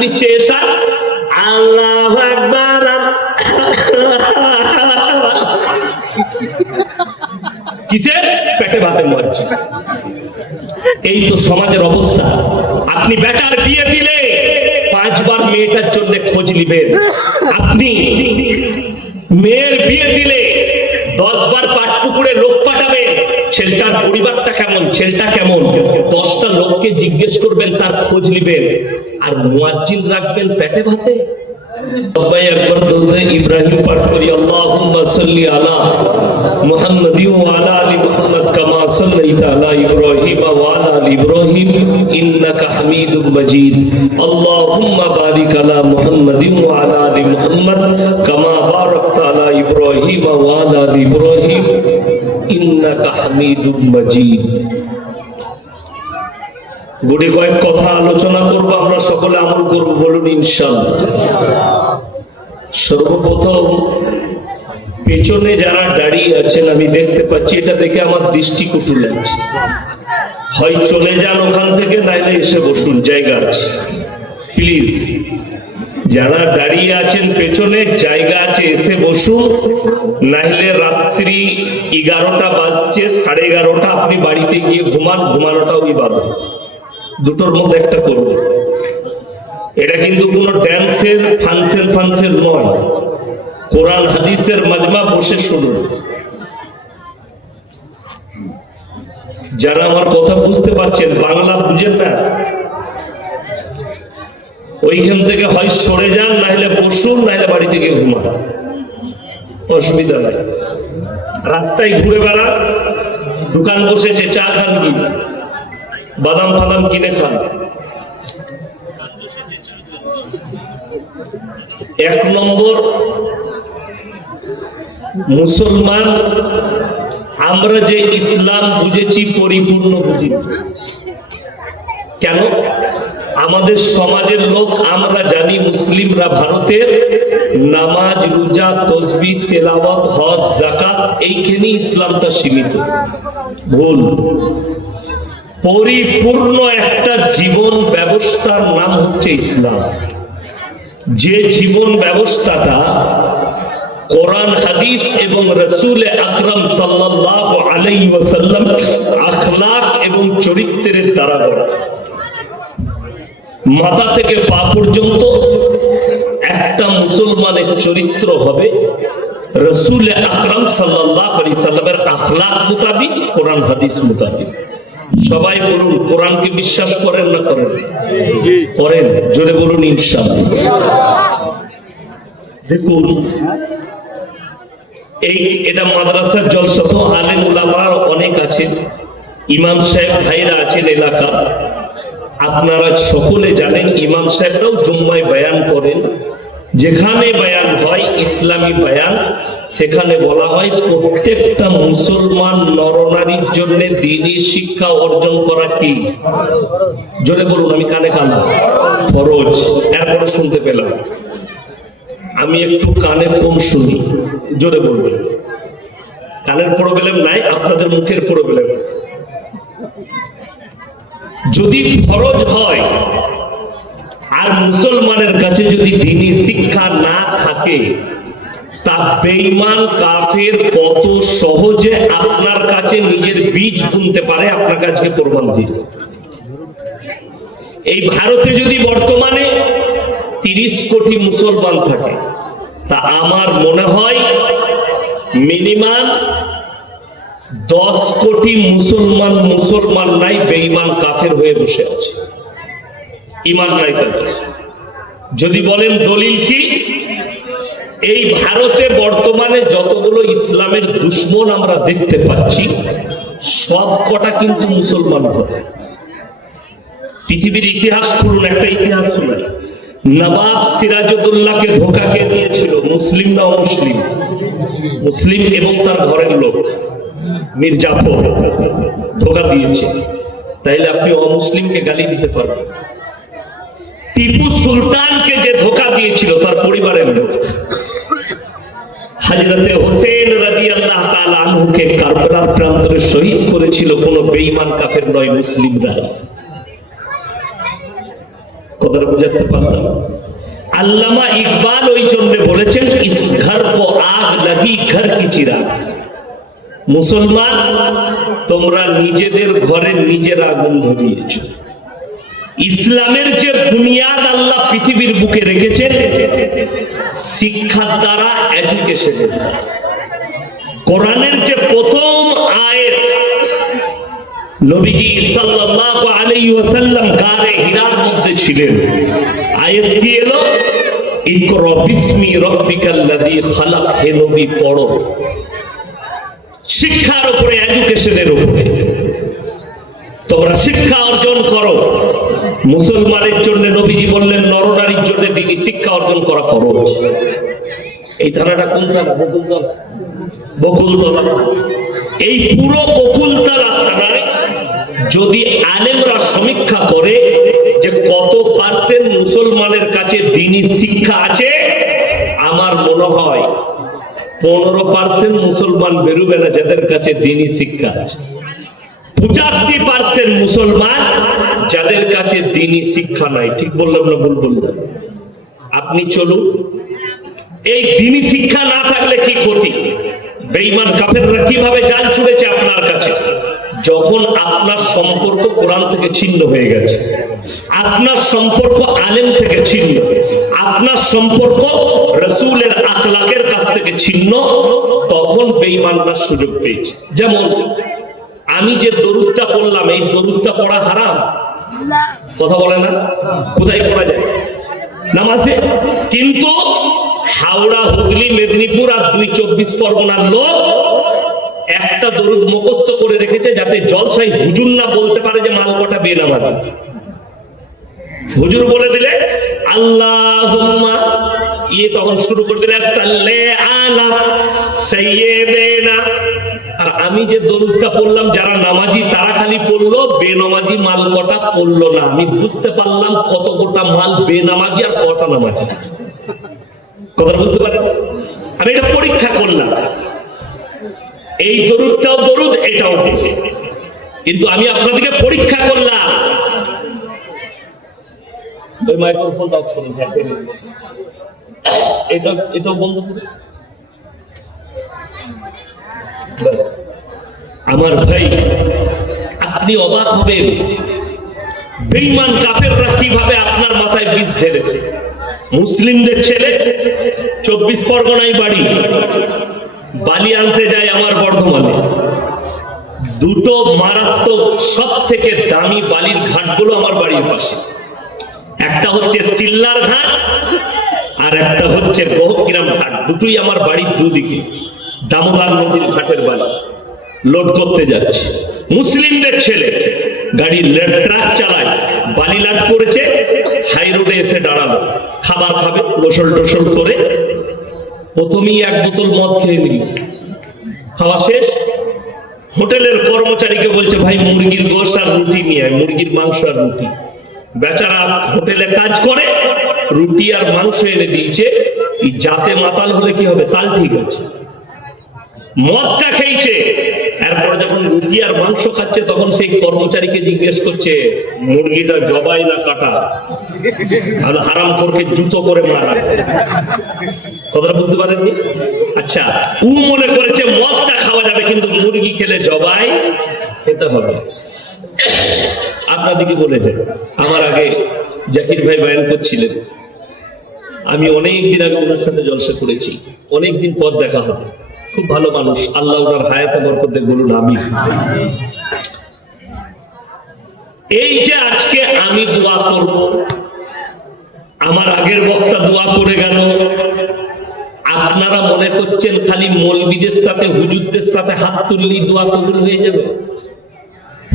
দিচ্ছে এসা আল্লাহু আকবার কিসে পেটে ভাতের মজা। এই তো সমাজের অবস্থা। আপনি বেটার বিয়ে দিলে 5 বার মেয়েটার জন্য খোঁজ নিবেন, আপনি মেয়ের বিয়ে দিলে 10 বার পাটপুকুরে লোক পাঠাবেন, ছেলেটার পরিবারটা কেমন, ছেলেটা কেমন, 10টা লোককে জিজ্ঞেস করবেন, তার খোঁজ নিবেন, আর মুয়াজ্জিন রাখবেন পেটে ভাতে। সবাই একবার দরুদ ইব্রাহিম পাঠ করি, আল্লাহুম্মা সাল্লি আলা মুহাম্মাদি ওয়া আলা আলি মুহাম্মাদ কামা সাল্লাইতা আলা ইব্রাহিম ওয়া আলা আলি ইব্রাহিম ইন্নাকা হামিদুম মাজিদ। আল্লাহুম্মা বারিক আলা মুহাম্মাদি ওয়া আলা আলি মুহাম্মাদ কামা বারাকতা আলা ইব্রাহিম ওয়া আলা আলি ইব্রাহিম ইন্নাকা হামিদুম মাজিদ। গুটি কয়েক কথা আলোচনা করব, আমরা সকলে আমল করব, বলুন ইনশাআল্লাহ। সর্বপ্রথম পেছনে যারা দাঁড়িয়ে আছেন আমি দেখতে পাচ্ছি, এটা দেখে আমার দৃষ্টিকটু লাগছে। হয় চলে যান ওখান থেকে, নাইলে এসে বসুন, জায়গা আছে প্লিজ। যারা দাঁড়িয়ে আছেন পেছনে জায়গা আছে, এসে বসুন, নাইলে রাত্রি 11টা বাজছে, 11:30 আপনি বাড়িতে গিয়ে ঘুমান, ঘুমানোটাও ইবাদত, দুটোর মধ্যে একটা করুন। এটা কিন্তু কোন ড্যান্সের ফাংশন নয়, কোরআন হাদিসের মাজমা, বসে শুনুন। যারা আমার কথা বুঝতে পারছেন, বাংলা বুঝেন না, ওইখান থেকে হয় সরে যান, নাহলে বসুন, নাহলে বাড়ি থেকে ঘুমান, অসুবিধা নাই। রাস্তায় ঘুরে বেড়া, দোকান বসেছে, চা খান কি, বাদাম ফাদাম কিনে খান। 1 নম্বর, মুসলমান আমরা যে ইসলাম বুঝেছি পরিপূর্ণ বুঝি। কেন? আমাদের সমাজের লোক আমরা জানি মুসলিমরা ভারতের নামাজ, রোজা, তাসবিহ, তেলাওয়াত, হজ, যাকাত, এইখানে ইসলামটা সীমিত। ভুল। পরিপূর্ণ একটা জীবন ব্যবস্থার নাম হচ্ছে ইসলাম। যে জীবন ব্যবস্থাটা কোরআন হাদিস এবং রাসূল আকরাম সাল্লাল্লাহু আলাইহি ওয়াসাল্লাম আখলাক এবং চরিত্রের দ্বারা গড়া, মাথা থেকে পা পর্যন্ত একটা মুসলমানের চরিত্র হবে রাসূল আকরাম সাল্লাল্লাহু আলাইহি সাল্লামের আখলাক মোতাবিক, কোরআন হাদিস মোতাবিক। সবাই বলুন, কোরআনকে বিশ্বাস করেন না করেন? করেন, জোরে বলুন ইনশাআল্লাহ। দেখুন, এটা মাদ্রাসার জলসা, তো আলেম উলামা অনেক আছেন, ইমাম সাহেব ভাইরা আছেন এলাকা। আপনারা সকলে জানেন ইমাম সাহেবরাও জুম্মায় বয়ান করেন। যেখানে বয়ান হয় ইসলামী বয়ান, সেখানে বলা হয় প্রত্যেকটা মুসলমান নরনারীর জন্য দ্বীনি শিক্ষা অর্জন করা কি? জোরে বলুন, আমি কানে কানা, ফরজ। এরপরে শুনতে পেলাম, আমি একটু কানে কম শুনি, জোরে বলবেন। কানের প্রবলেম নাই, আপনাদের মুখের প্রবলেম। যদি ফরজ হয় আর মুসলমানের কাছে যদি দ্বীনি শিক্ষা না থাকে, তা বেঈমান কাফের কত সহজে আপনার কাছে নিজের বীজ বুনতে পারে, আপনার কাছে প্রমাণ দিল। এই ভারতে যদি বর্তমানে 30 কোটি মুসলমান থাকে, তা আমার মনে হয় মিনিমাম 10 কোটি মুসলমান নাই, বেঈমান কাফের হয়ে বসে আছে, ঈমান নাই তাদের। যদি বলেন দলিল কি, এই ভারতে বর্তমানে যতগুলো ইসলামের দুশ্মন আমরা দেখতে পাচ্ছি, সব কটা কিন্তু মুসলমান হবে। পৃথিবীর ইতিহাস খুলুন, একটা ইতিহাস শুনুন। নবাব সিরাজউদ্দৌলাকে ধোঁকা কে দিয়েছিল? মুসলিম না অমুসলিম? মুসলিম এবং তার ঘরের লোক মীর জাফর ধোঁকা দিয়েছে। তাইলে আপনি অমুসলিমকে গালি দিতে পারবেন? টিপু সুলতানকে যে ধোঁকা দিয়েছিল তার পরিবারের লোক। হযরতে হোসেন রাদিয়াল্লাহু তাআলা আনহুকে কারবালার প্রান্তরে শহীদ করেছিল কোন বেঈমান কাফের নয়, মুসলিমরা। কথাটা বুঝাতে পারলাম? আল্লামা ইকবাল ওই জন্য বলেছেন, ইস ঘর কো আগ লাগি ঘর কি চিরাগ। মুসলমান, তোমরা নিজেদের ঘরে নিজের আগুন ধরিয়েছ। ইসলামের যে বুনিয়াদ আল্লাহ পৃথিবীর বুকে রেখেছেন শিক্ষার দ্বারা, এডুকেশনের দ্বারা। কোরআনের যে প্রথম আয়াত নবীজি সাল্লাল্লাহু আলাইহি ওয়াসাল্লাম গারে হিরার মধ্যে ছিলেন, আয়াত কি এলো? ইকরা বিসমি রাব্বিকাল্লাযী খালাক। হে নবী, পড়ো। শিক্ষার উপরে, এডুকেশনের উপরে তোমরা শিক্ষা অর্জন করো। মুসলমানের জন্য নবীজি বললেন, নরনারীর জন্য দিনই শিক্ষা অর্জন করা ফরজ। এই ধারাটা কোন ধারা? বকুলতলা। বকুলতলা। এই পুরো বকুলতলা থানায় যদি আলেমরা সমীক্ষা করে যে কত পার্সেন্ট মুসলমানের কাছে দ্বীনি শিক্ষা আছে, আমার মনে হয় 15% মুসলমান বেরোবে না যাদের কাছে দ্বীনি শিক্ষা আছে। 85% মুসলমান যাদের কাছে দ্বীনি শিক্ষা নাই। ঠিক বললাম না ভুল বললাম? আপনি চলুন, এই দ্বীনি শিক্ষা না থাকলে কি ক্ষতি? বেঈমান কাফেররা কিভাবে জাল ছুড়েছে আপনার কাছে? যখন আপনার সম্পর্ক কোরআন থেকে ছিন্ন হয়ে গেছে, আপনার সম্পর্ক আলেম থেকে ছিন্ন, আপনার সম্পর্ক রাসূলের আখলাকের কাছ থেকে ছিন্ন, তখন বেঈমানরা সুযোগ পেয়েছে। যেমন আমি যে দরুদটা পড়লাম, এই দরুদটা পড়া হারাম? কথা বলে না? কোথায় পড়া যায়? নামাজে। কিন্তু হাওড়া, হুগলি, মেদিনীপুর আর 2-24 পরগনার লোক একটা দরুদ মুখস্থ করে রেখেছে যাতে জলসাই হুজুর না বলতে পারে যে মালকটা বেনামাজি। হুজুর বলে দিলে আল্লাহুম্মা, তখন শুরু করে দিলে সাল্লি আলা সাইয়্যিদিনা। আর আমি যে দরুদটা পড়লাম, যারা নামাজি তারা খালি পড়লো, বেনামাজি মালকটা পড়লো না। আমি বুঝতে পারলাম কত গোটা মাল বেনামাজি আর কটা নামাজি। কথা বুঝতে পারেন? আমি এটা পরীক্ষা করলাম। এই দরুদটাও দরুদ, এটাও দরুদ। কিন্তু আমি আপনাদেরকে পরীক্ষা করলাম। ওই মাইক্রোফোনটা অফ করুন স্যার। এটাও বন্ধ করুন। আমার ভাই, আপনি অবাক হবেন বেঈমান কাফেররা কিভাবে আপনার মাথায় বিষ ঢেলেছে। মুসলিমদের ছেলে 24 পরগনায় বাড়ি, বালি আনতে যায় আমার বর্ধমানে। দুটো মারাত্মক সব থেকে দামি বালির ঘাটগুলো আমার বাড়ির পাশে। একটা হচ্ছে সিল্লার ঘাট আর একটা হচ্ছে বহুগ্রাম ঘাট। দুটোই আমার বাড়ির দুদিকে, দামোদর নদীর ঘাটের বালি লোড করতে যাচ্ছে। মুসলিমদের ছেলে গাড়ি ট্রাক চালায়, বালি লাট করেছে, হাই রোডে এসে দাঁড়ালো, খাবার খাবে, গোসল টোসল করে প্রথমেই 1 বোতল মদ খেয়ে নিল। খাওয়া শেষ, হোটেলের কর্মচারীকে বলছে, ভাই মুরগির গোশত আর রুটি নিয়ে আয়, মুরগির মাংস আর রুটি। বেচারা হোটেলে কাজ করে, রুটি আর মাংস এনে দিয়েছে। যাতে মাতাল হলে কি হবে? তাল ঠিক আছে। মদটা খেয়েছে, এরপরে যখন রুটি আর মাংস খাচ্ছে তখন সেই কর্মচারীকে জিজ্ঞেস করছে, মুরগিটা জবাই না কাটা? আর হারাম করকে জুতো করে মারা। কথাটা বুঝতে পারেননি? আচ্ছা, ও মনে করেছে মদটা খাওয়া যাবে, কিন্তু মুরগি খেলে জবাই খেতে হবে। আপনাদেরকে বলেছে, আমার আগে জাকির ভাই বয়ান করছিলেন, আমি অনেকদিন আগে ওনার সাথে জলসা করেছি, অনেকদিন পর দেখা হবে। খুব ভালো মানুষ, আল্লাহ ওনার হায়াতে বরকত দেন, বলুন আমিন। এই যে আজকে আমি দোয়া করব, আমার আগের বক্তা দোয়া করে গেল, আপনারা মনে করছেন খালি মৌলবীদের সাথে, হুজুরদের সাথে হাত তুললেই দোয়া কবুল হয়ে যাবে?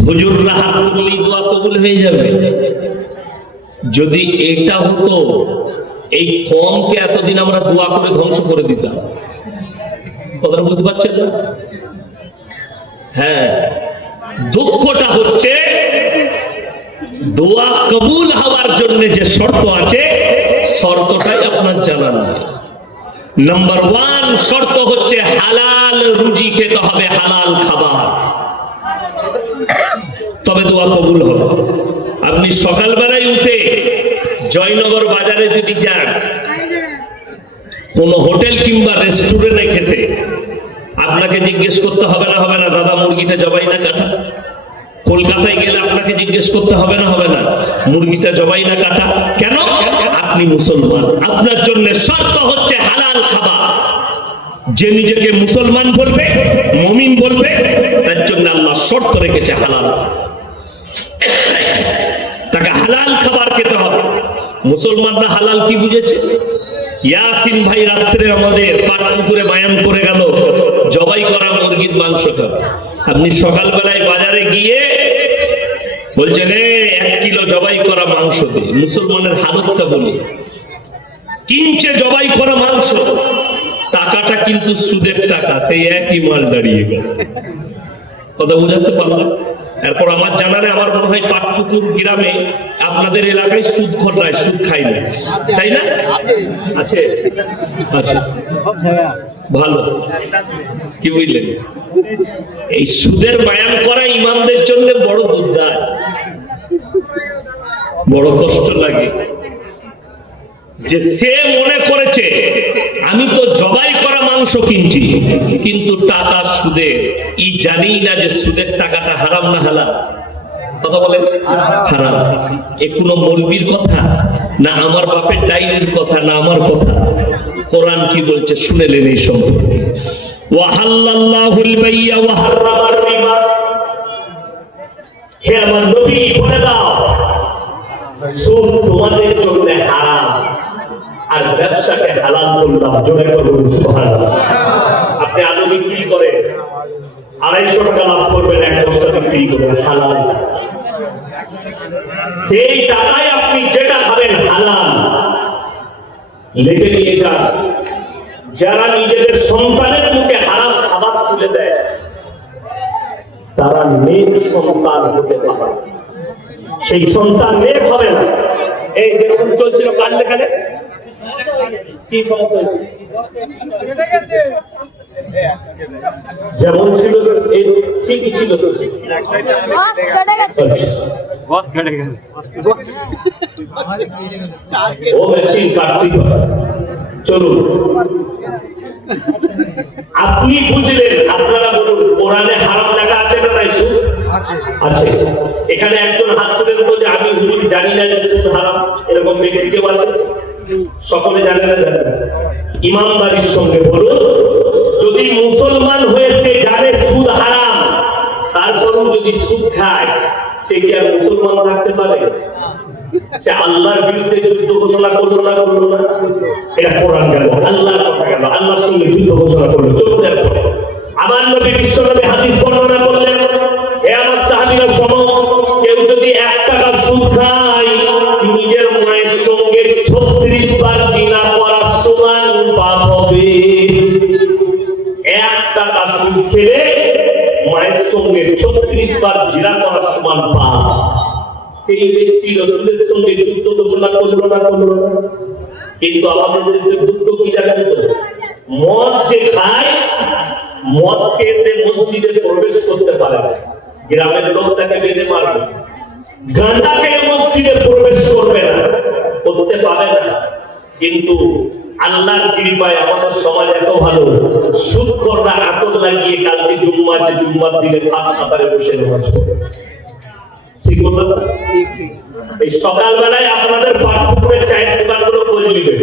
হুজুররা হাত তুললেই দোয়া কবুল হয়ে যাবে? যদি এটা হতো, এই কমকে এতদিন আমরা দোয়া করে ধ্বংস করে দিতাম। কথাটা বুঝতে পারছেন না? হ্যাঁ, দুঃখটা হচ্ছে দোয়া কবুল হওয়ার জন্য যে শর্ত আছে, শর্তটাই আপনার জানা নেই। নাম্বার 1 শর্ত হচ্ছে হালাল রুজি খেতে হবে, হালাল খাবার, তবে দোয়া কবুল হবে। আপনি সকালবেলায় উঠে জয়নগর বাজারে যদি যান, কোন হোটেল কিংবা রেস্টুরেন্টে খেতে, আপনাকে জিজ্ঞেস করতে হবে না দাদা মুরগিটা জবাই না কাটা? কলকাতায় গেলে আপনাকে জিজ্ঞেস করতে হবে না মুরগিটা জবাই না কাটা? কেন? আপনি মুসলমান, আপনার জন্য শর্ত হচ্ছে হালাল খাবার। যে নিজেকে মুসলমান বলবে, মুমিন বলবে, তার জন্য আল্লাহ শর্ত রেখেছে হালাল, তাকে হালাল খাবার খেতে হবে। মুসলমানরা হালাল কি বুঝেছে? ইয়াসিন ভাই রাত্রে আমাদের পাটপুকুরে বয়ান করে গেল, জবাই করা মুরগির মাংস খাবে। আপনি সকালবেলায় বাজারে গিয়ে বলছেন 1 কিলো জবাই করা মাংস দে। মুসলমানের হালতটা বলি, কিনছে জবাই করা মাংস, টাকাটা কিন্তু সুদের টাকা, সেই একই মাল দাঁড়িয়ে গেল। কথা বুঝাতে পারলাম? এরপর আমার জানালে আমার মনে হয় পাটপুকুর গ্রামে আপনাদের এলাকায় সুদ খোটায়, সুদ খাই না, তাই না? আছে, আচ্ছা, ভালো। কি বুঝলেন? এই সুদের বয়ান করা ইমানদের জন্য বড় দুর্দায়, বড় কষ্ট লাগে। যে সে মনে করেছে আমি তো জবাই করা মাংস কিনছি, কিন্তু টাকা সুদে, ই জানি না যে সুদের টাকাটা হারাম না হালাল। কথা বলে হারাম। এ কোন মৌলবীর কথা না, আমার বাপের ডাইরির কথা না, আমার কথা। কোরআন কি বলছে শুনেলেন এই সম্পর্কে? ওয়াহাল্লাল্লাহুল বাইয়া ওয়া হারামার রিবা। হে আমার নবী বলে দাও, সুদ তোমাদের জন্য হারাম, আর ব্যবসাকে হালাল করলাম। জোরে করুন সুবহানাল্লাহ। আপনি আলু বিক্রি করে 250 টাকা লাভ করবেন, 1 বস্তা বিক্রি করবেন হালাল। সেই টাকায় আপনি যেটা খাবেন হালাল। লেগে নিয়ে যান, যারা নিজেদের সন্তানের মুখে হারাম খাবার তুলে দেয়, তারা নেক সন্তান হতে পারে। সেই সন্তান নেক হবে না। এই যেরকম চলছিল কান্দে কানে, কি সমস্যা যেমন ছিল ঠিকই ছিল, তো ও মেশিন কাটতে চলুন। আপনি বুঝলেন, আপনারা বলুন কোরআনে হারাম লেখা আছে না নাই? সুদ আছে। এখানে একজন হাত তুলে দেবো যে আমি হুজুর জানি না যে সুদ হারাম, এরকম ব্যক্তি কেউ আছে? সকলে জানে না? জানে না। ইমানদারির সঙ্গে বলুন, যদি মুসলমান হয়েছে জানে সুদ হারাম, তারপরেও যদি সুদ খায়, সে কি আর মুসলমান থাকতে পারে? সে আল্লাহর বিরুদ্ধে যুদ্ধ ঘোষণা করলো না? এটা কোরআন গেল, আল্লাহর কথা গেল, আল্লাহর সঙ্গে যুদ্ধ ঘোষণা করলো। চলুন এরপরে আমার নবী বিশ্বনবী হাদিস বর্ণনা করলেন, হে আমার সাহাবীরা শোনো, কেউ যদি 1 টাকা সুদ খায়, নিজের মায়ের সঙ্গে 36 বার জিনা করার সমান পাপ হবে। 1 টাকা সুদ খেলে মায়ের সঙ্গে 36 বার জিনা করার সমান পাপ। সেই ব্যক্তি রাসূলের সঙ্গে যুদ্ধ ঘোষণা করলো না? কিন্তু আমাদের দেশের দুঃখ কি জানেন তো? মদ যে খায়, মদ খেয়ে সে মসজিদে প্রবেশ করতে পারে, গ্রামের লোক তাকে বেঁধে মারবে। গাঁজা খেয়ে মসজিদে প্রবেশ করবে না, করতে পারে না। কিন্তু আল্লাহর কৃপায় আমাদের সমাজ এত ভালো, সুদখোররা আতর লাগিয়ে কালকে জুম্মা আছে, জুম্মার দিনে ফাঁস কাতারে বসে নামাজ পড়ে। ঠিক বললাম না? এই সকালবেলায় আপনাদের পাটপুকুরের চায়ের দোকানগুলো খোঁজ নিবে,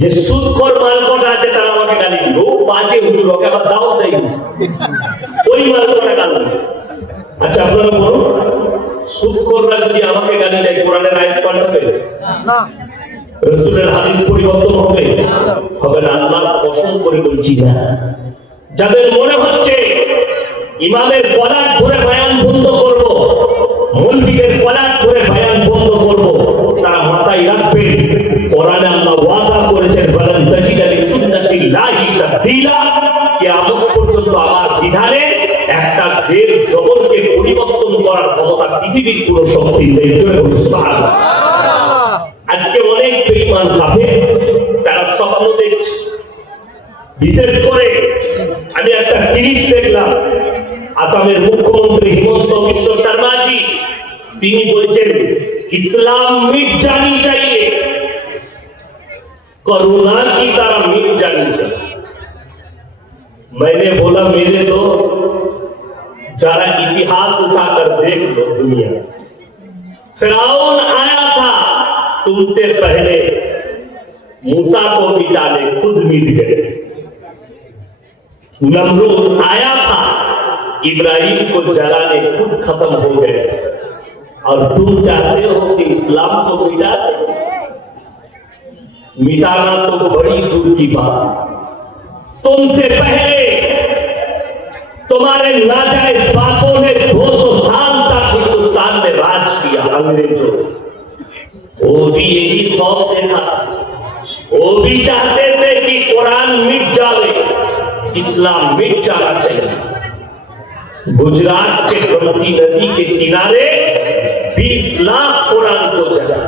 যে সুদখোর মালকটা আছে তারা আমাকে গালি দিল, ও বাজে হুজুর, ওকে আবার দাওয়াত দেয়, ওই মালকটা গালি। আচ্ছা আপনারা বলুন, সুদখোররা যদি আমাকে গালি দেয়, কোরআনের আয়াত পাল্টাবে না? রাসূলের হাদিস পরিবর্তন হবে না? আল্লাহর কসম করে বলছি না। যাদের মনে হচ্ছে ইমামের কলার ধরে বয়ান বন্ধ করব, মৌলবীদের কলার ধরে বয়ান বন্ধ করব, তারা মাথায় রাখবেন কোরআনে আল্লাহ ওয়াদা করেছেন, ফালান তাজিদা লিসুন্নাতিল্লাহি তাবদীলা। কিয়ামত পর্যন্ত আমার বিধানে একটা জের জবরকে পরিবর্তন করার ক্ষমতা পৃথিবীর কোনো শক্তি নেই। জয় বলুন সুবহানাল্লাহ। আজকে অনেক বেঈমান কাফের, তারা স্বপ্ন দেখছে। বিশেষ করে আমি একটা ক্লিপ দেখলাম, আসামের মুখ্যমন্ত্রী হিমন্ত বিশ্ব শর্মাজি তিনি বলছেন इस्लाम मिट जानी चाहिए, करुणा की तरह मिट जानी चाहिए। मैंने बोला मेरे दोस्त, जरा इतिहास उठाकर देख लो दुनिया। फिरौन आया था तुमसे पहले, मूसा को मिटाने खुद मिट गए। नमरूद आया था, इब्राहिम को जलाने खुद खत्म हो गए। और तुम चाहते हो कि इस्लाम को मिटा दे? मिटाना तो बड़ी दूर की बात। तुमसे पहले तुम्हारे नाजायज बापों ने 200 साल तक हिंदुस्तान में राज किया, अंग्रेजों। वो भी यही खौफ देखा, वो भी चाहते थे कि कुरान मिट जाए, इस्लाम मिट जाना चाहिए। गुजरात के गोमती नदी के किनारे 20 लाख कुरान को जला।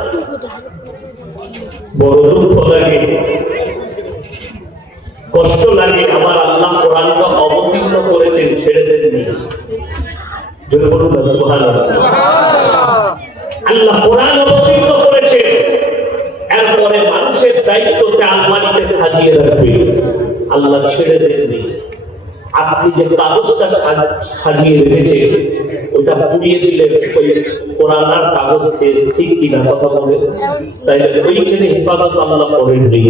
বড় দুঃখ লাগে, কষ্ট লাগে। আমার আল্লাহ কোরআনকে অবতীর্ণ করেছেন, ছেড়ে দেননি। জোরে বলুন না সুবহানাল্লাহ। আল্লাহ কোরআন অবতীর্ণ করেছেন, এরপরে মানুষের দায়িত্ব সে আলমারিতে সাজিয়ে রাখবে। আল্লাহ ছেড়ে দেননি। আপনি যে কাগজটা সাজিয়ে রেখেছেন ওটা পুড়িয়ে দিলে ওই কোরআন আর কাগজ শেষ, ঠিক কিনা কথা বলে? তাই ওইখানে হেফাজত আল্লাহ করেননি।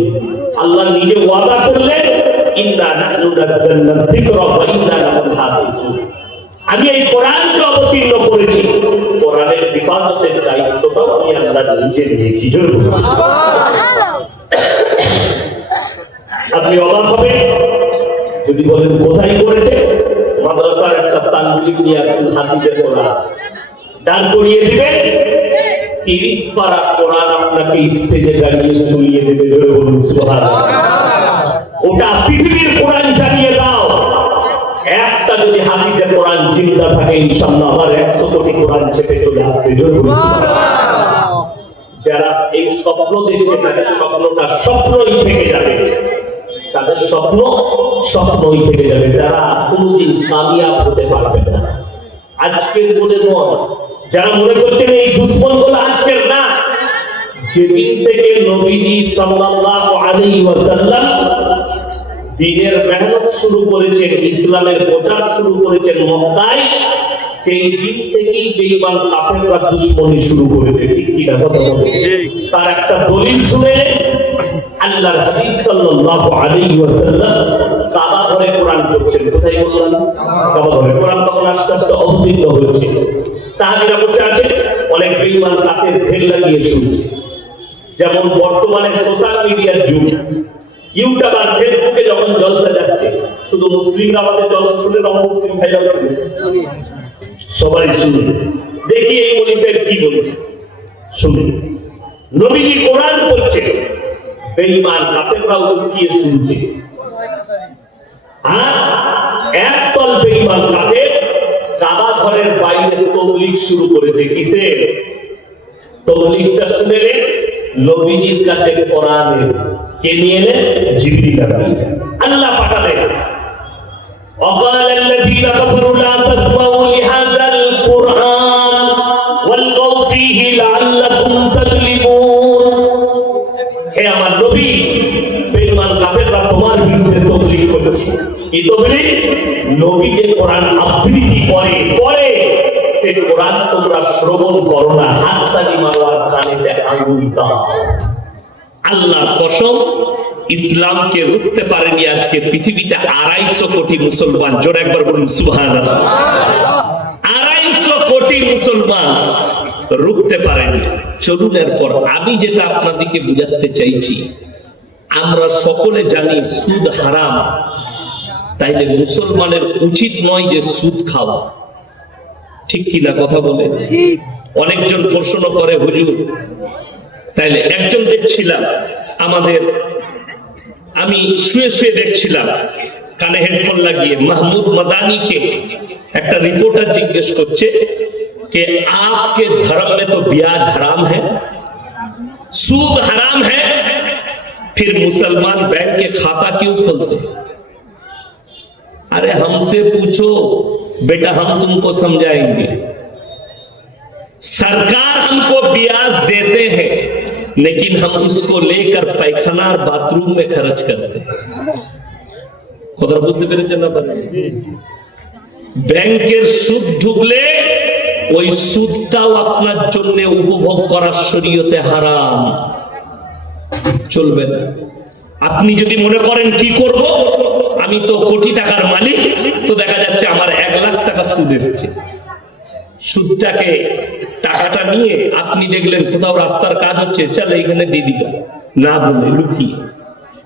আল্লাহ নিজে ওয়াদা করলেন, ইন্না নাহনু নাযালনা যিকরা ওয়া ইন্না লাহু হাফিজুন। আমি এই কোরআনকে অবতীর্ণ করেছি, কোরআনের হেফাজতের দায়িত্বটাও আমি আল্লাহ নিজে নিয়েছি। জোরে বলুন সুবহানাল্লাহ। আপনি অবাক হবেন যদি বলেন কোথায় করেছে? মাদ্রাসার একটা তানবির নিয়ে আসুন, হাদিসের কোরআন দান করিয়ে দিবেন, 30 পারা কোরআন আপনাকে স্টেজে দাঁড়িয়ে শুনিয়ে দেবে। জোরে বলুন সুবহানাল্লাহ। ওটা পৃথিবীর কোরআন জানিয়ে দাও। একটা যদি হাদিসের কোরআন জিন্দা থাকে, ইনশাআল্লাহ আবার 100 কোটি কোরআন চেপে চলে আসবে। জোরে বলুন সুবহানাল্লাহ। যারা এই স্বপ্ন দেখছে তাদের স্বপ্নটা স্বপ্নই থেকে যাবে, তাদের স্বপ্ন স্বপ্নই থেকে যাবে, তারা কোনোদিন কামিয়াব হতে পারবে না। আজকের মনে মন যারা মনে করছেন এই দুশ্মন গুলো আজকের না, যেদিন থেকে নবীজি সাল্লাল্লাহু আলাইহি ওয়াসাল্লাম দ্বীনের মেহনত শুরু করেছেন, ইসলামের প্রচার শুরু করেছেন মক্কায়, সেই দিন থেকেই বেঈমান কাফেররা দুশমনি শুরু করেছে। ঠিক কিনা কথা বলতে? তার একটা দলিল শুনে আল্লাহর হাবিব সাল্লাল্লাহু আলাইহি ওয়াসাল্লাম কাবা ঘরে কোরআন পড়ছেন। কোথায় বললাম? কাবা ঘরে। কোরআন তখন আস্তে আস্তে অবতীর্ণ হচ্ছে। সাহাবীরা বসে আছে, অনেক বেঈমান কাফের ঢেল লাগিয়ে শুনছে। যেমন বর্তমানে সোশ্যাল মিডিয়ার যুগ, ইউটিউব আর ফেসবুকে যখন জলসা যাচ্ছে, শুধু মুসলিমরা আমাদের জলসা শুনে না, মুসলিম ভাইরা সবাই শুনে। দেখি এই মনীষের কি বলছে, শুনে। নবীজি কোরআন পড়ছে, বেঈমান কাফেররাও লুকিয়ে শুনছে। আর একদল বেঈমান কাফের কাবা ঘরের বাইরে তাবলীগ শুরু করেছে। কিসের তাবলীগটা? শুনেলেন নবীজির কাছে কোরআনের। কে নিয়ে এলেন? জিবরিল আলাইহিস সালাম। আল্লাহ পাঠালেন, وقال الذين كفروا لا تسمعوا لهذا القرآن والغوا فيه لعلكم تغلبون। হে আমার নবী, বেঈমান কাফেররা তোমার বিরুদ্ধে তাবলীগ করছে। এই তাবলীগ নবী যে কোরআন আবৃত্তি করে সে কোরআন তোমরা শ্রবণ করো না, হাততালি মারো আর কানেতে আঙ্গুল দাও। আল্লাহর কসম, ইসলামকে রুখতে পারেনি আজকে পৃথিবীতে 250 কোটি মুসলমান। জোরে একবার বলুন সুবহানাল্লাহ। 250 কোটি মুসলমান রুখতে পারেনি। চলুন এরপর আমি যেটা আপনাদেরকে বুঝাতে চাইছি, আমরা সকলে জানি সুদ হারাম, তাইলে মুসলমানের উচিত নয় যে সুদ খাওয়া। ঠিক কিনা কথা বলে? অনেকজন প্রশ্ন করে, হুজুর তাইলে একজন দেখছিলাম আমাদের, আমি শুয়ে শুয়ে দেখছিলাম কানে হেডফোন লাগিয়ে, মাহমুদ মাদানীকে একটা রিপোর্টার জিজ্ঞেস করছে कि आपके धर्म में तो ब्याज हराम है, सूद हराम है, फिर मुसलमान बैंक के खाता क्यों खोलते? अरे हमसे पूछो बेटा, हम तुमको समझाएंगे। सरकार हमको ब्याज देते हैं लेकिन हम उसको लेकर पैखाना और बाथरूम में खर्च करते हैं। কথা বুঝতে পেরেছেন না? ব্যাংকের সুদ ঢুকলে ওই সুদটাও আপনার জন্য উপভোগ করা শরীয়তে হারাম, চলবে না। আপনি যদি মনে করেন কি করব, আমি তো কোটি টাকার মালিক, তো দেখা যাচ্ছে আমার 1 লাখ টাকা সুদ এসছে, সুদটাকে টাকাটা নিয়ে আপনি দেখলেন কোথাও রাস্তার কাজ হচ্ছে, চল এইখানে দিয়ে দিবা, না বলে লুকিয়ে।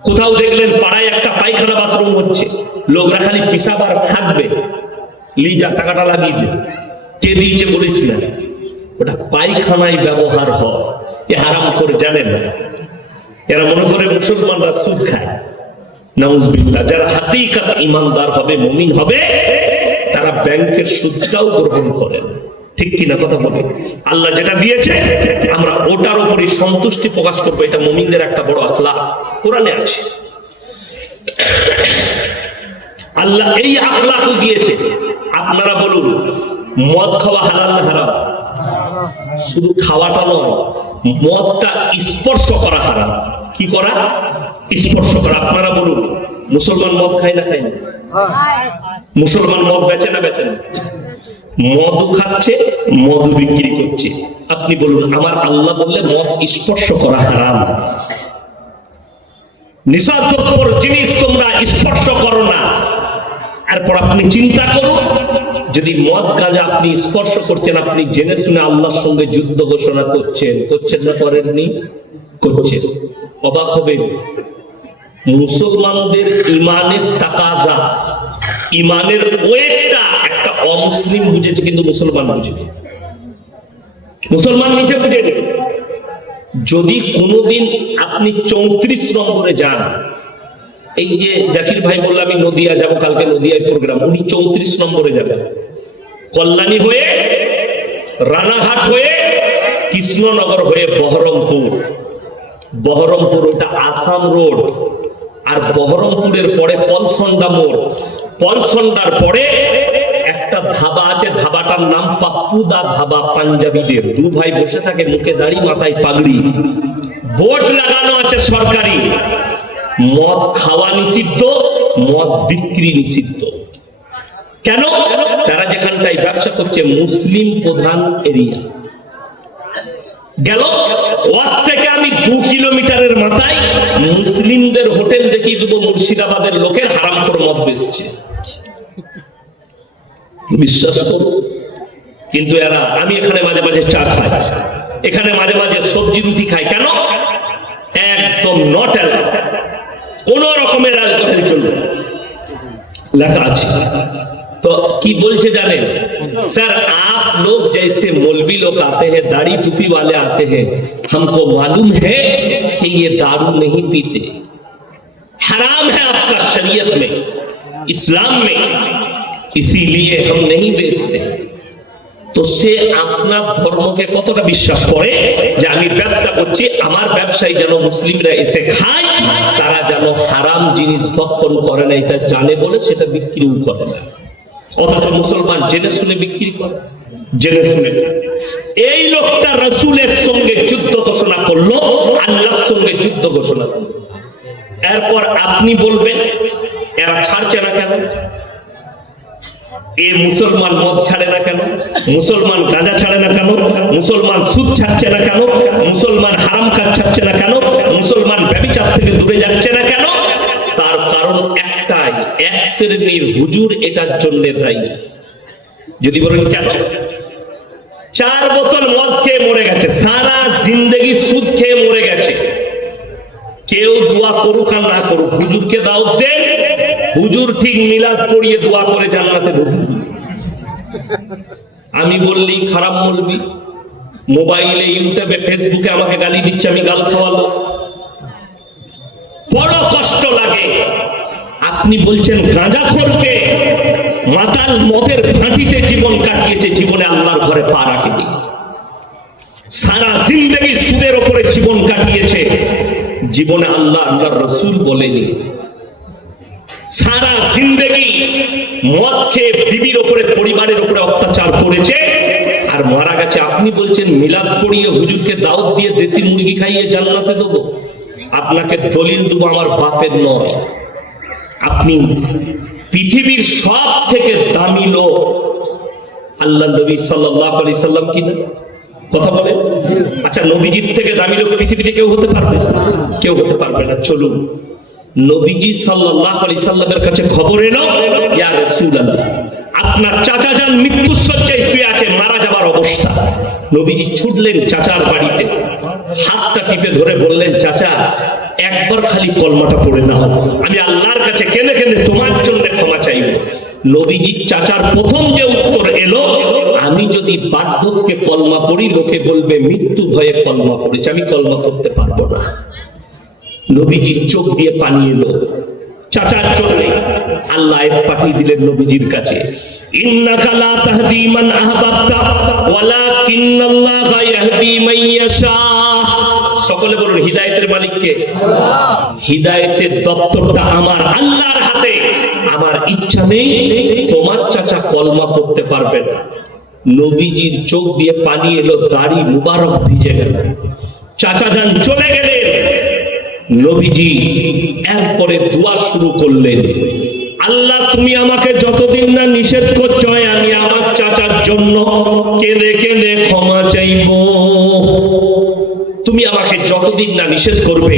কোথাও দেখলেন পাড়ায় একটা পায়খানা বাথরুম হচ্ছে, লোকরা খালি পেশাব আর থাকবে, লিজা টাকাটা লাগিয়ে দে, কে দিয়েছে বলিস না, ওটা পায়খানায় ব্যবহার হয়। এ হারাম করে জানেন না, এরা মনে করে মুসলমানরা সুদ খায়। নাউজুবিল্লাহ। যারা হাকিকাত ইমানদার হবে, মুমিন হবে, তারা ব্যাংকের সুদটাও গ্রহণ করেন। ঠিক কিনা কথা বলে? আল্লাহ যেটা দিয়েছে আমরা ওটার উপরই সন্তুষ্টি প্রকাশ করবো, এটা মুমিনদের একটা বড় আখলাক, কোরআনে আছে। আল্লাহ এই আখলাকও দিয়েছে। আপনারা বলুন, মদ খাওয়া হালাল না হারাম? শুধু খাওয়াটা নয়, মদটা স্পর্শ করা হারাম। কি করা? স্পর্শ করা। আপনারা বলুন, মুসলমান মদ খায় না খায় না? মুসলমান মদ বেচে না বেচে না? মধু খাচ্ছে, মধু বিক্রি করছে। আপনি বলুন, আমার আল্লাহ বললে মদ স্পর্শ করা হারাম। নিষিদ্ধকর জিনিস তোমরা স্পর্শ করো না। এরপর আপনি চিন্তা করুন, যদি মদ গাঁজা আপনি স্পর্শ করছেন, আপনি জেনে শুনে আল্লাহর সঙ্গে যুদ্ধ ঘোষণা করছেন, করছেন না করেননি? করছেন। অবাক হবেন, মুসলমানদের ইমানের তাকাজা, ইমানের ওয়েটটা একটা অমুসলিম বুঝেছে, কিন্তু মুসলমান বুঝেনি। মুসলমান নিজে বুঝেনি। যদি কোনোদিন আপনি 34 নম্বরে যান, এই যে জাকির ভাই বলল আমি নদিয়া যাব, কালকে নদিয়ায় প্রোগ্রাম, উনি 34 নম্বরে যাবেন, কল্যাণী হয়ে, রানাঘাট হয়ে, কৃষ্ণনগর হয়ে বহরমপুর। বহরমপুর ওটা আসাম রোড, আর বহরমপুরের পরে পলসন্ডা মোড়। পলসন্ডার পরে একটা ধাবা আছে, ধাবাটার নাম পাপ্পুদা ধাবা, পাঞ্জাবিদের। 2 ভাই বসে থাকে, মুখে দাড়ি, মাথায় পাগড়ি, বোর্ড লাগানো আছে সরকারি, মদ খাওয়া নিষিদ্ধ, মদ বিক্রি নিষিদ্ধ। কেন? তারা যেখানটায় ব্যবসা করছে মুসলিম প্রধান এরিয়া। গেল ওর থেকে আমি 2 কিলোমিটারের মাথায় মুসলিমদের হোটেল দেখিয়ে দেবো, মুর্শিদাবাদের লোকের হারামখোর মদ বেচছে। বিশ্বাস করো। কিন্তু এরা, আমি এখানে মাঝে মাঝে চা খাই, এখানে মাঝে মাঝে সবজি রুটি খাই, কেন? একদম নট অ্যালাউড, কোন রকমের অ্যালকোহল চলবে না, লেখা আছে। तो की बोलते जाने, सर आप लोग जैसे मौलवी लोग आते हैं, दाढ़ी टोपी वाले आते हैं, हमको मालूम है कि ये दारू नहीं पीते, हराम है आपका शरीयत में, इस्लाम में, इसीलिए हम नहीं बेचते। তো সে আপনার ধর্মকে কতটা বিশ্বাস করে যে আমি ব্যবসা করছি, আমার ব্যবসায় যেন মুসলিমরা এসে খায়, তারা যেন হারাম জিনিস ভক্ষণ করে না, এটা জানে বলে সেটা বিক্রিও করে না। অথচ মুসলমান জেনে শুনে বিক্রি করে, জেনে শুনে। এই লোকটা রাসূলের সঙ্গে যুদ্ধ ঘোষণা করলো, আল্লাহর সঙ্গে যুদ্ধ ঘোষণা করলো। এরপর আপনি বলবেন এরা ছাড়ছে না কেন? এ মুসলমান মদ ছাড়ে না কেন? মুসলমান গাঁজা ছাড়ে না কেন? মুসলমান সুদ ছাড়ছে না কেন? মুসলমান হারাম কাজ ছাড়ছে না কেন? মুসলমান ব্যভিচার থেকে দূরে যাচ্ছে না কেন? তার কারণ একটাই, এক শ্রেণীর হুজুর এটার জন্য দায়ী। যদি বলেন কেন? 4 বোতল মদ খেয়ে মরে গেছে, সারা জিন্দেগি সুদ খেয়ে মরে গেছে। কেউ দোয়া করুক আর না করুক, হুজুরকে দাওয়াত দেন, হুজুর ঠিক মিলাদ পড়িয়ে দোয়া করে জান্নাতে ঢুকবে। আমি বললেই খারাপ বলবি, মোবাইলে, ইউটিউবে, ফেসবুকে আমাকে গালি দিচ্ছে, আমি গাল খাওয়ালো, বড় কষ্ট লাগে। আপনি বলছেন গাঁজাখোরকে, মাতাল মদের ফাঁটিতে জীবন কাটিয়েছে, জীবনে আল্লাহর ঘরে পা রাখেনি, সারা জিন্দেগি সুদের উপরে জীবন কাটিয়েছে, জীবনে আল্লাহ আল্লাহর রাসূল বলেনি। সারা জিন্দেগি মদ খেয়ে বিবির উপরে, পরিবারের উপরে অত্যাচার করেছে, আর মারা গেছে, আপনি বলছেন মিলাদ পড়িয়ে হুজুরকে দাওয়াত দিয়ে দেশি মুরগি খাইয়ে জান্নাতে দেবো? আপনাকে দলিল দেবো আমার বাপের নয়। আপনি পৃথিবীর সব থেকে দামি লোক আল্লাহ নবী সাল্লাল্লাহু আলাইহি সাল্লাম কিনা? কথা বলে। আচ্ছা, নবীজির থেকে দামি লোক পৃথিবীতে কেউ হতে পারবে? কেউ হতে পারবে না। চলুন, নবীজি সাল্লাল্লাহু আলাইহি সাল্লামের কাছে খবর এলো, ইয়া রাসূলুল্লাহ, আপনার চাচা যান মৃত্যুর শয্যায় শুয়ে আছে, মারা যাবার অবস্থা। নবীজি ছুটলেন চাচার বাড়িতে, হাতটা টিপে ধরে বললেন, চাচা একবার খালি কলমাটা পড়ে নাও, আমি আল্লাহর কাছে কেঁদে কেঁদে তোমার জন্য ক্ষমা চাইব। নবীজির চাচার প্রথম যে উত্তর এলো, আমি যদি বার্ধক্যে কলমা পড়ি লোকে বলবে মৃত্যু ভয়ে কলমা পড়েছে, আমি কলমা করতে পারবো না। নবীজির চোখ দিয়ে পানি এলো, চাচার চোখে আল্লাহ আয়াত পাঠিয়ে দিলেন নবীজির কাছে, ইন্নাকা লা তাহদি মান আহবাবতা ওয়ালাকিন্নাল্লাহা ইয়াহদি মান ইয়াশা। সকলে বলুন, হিদায়াতের মালিক কে? আল্লাহ। হিদায়াতের দপ্তরটা আমার আল্লাহর হাতে। আমার ইচ্ছা নেই তোমার চাচা কলমা পড়তে পারবে না। নবীজির চোখ দিয়ে পানি এলো, দাড়ি মুবারক ভিজে গেল, চাচা যান চলে গেলেন। নবীজি এরপরে দোয়া শুরু করলেন, আল্লাহ তুমি আমাকে যতদিন না নিষেধ করছো, আমি আমার চাচার জন্য কেঁদে কেঁদে ক্ষমা চাইব। তুমি আমাকে যতদিন না নিষেধ করবে,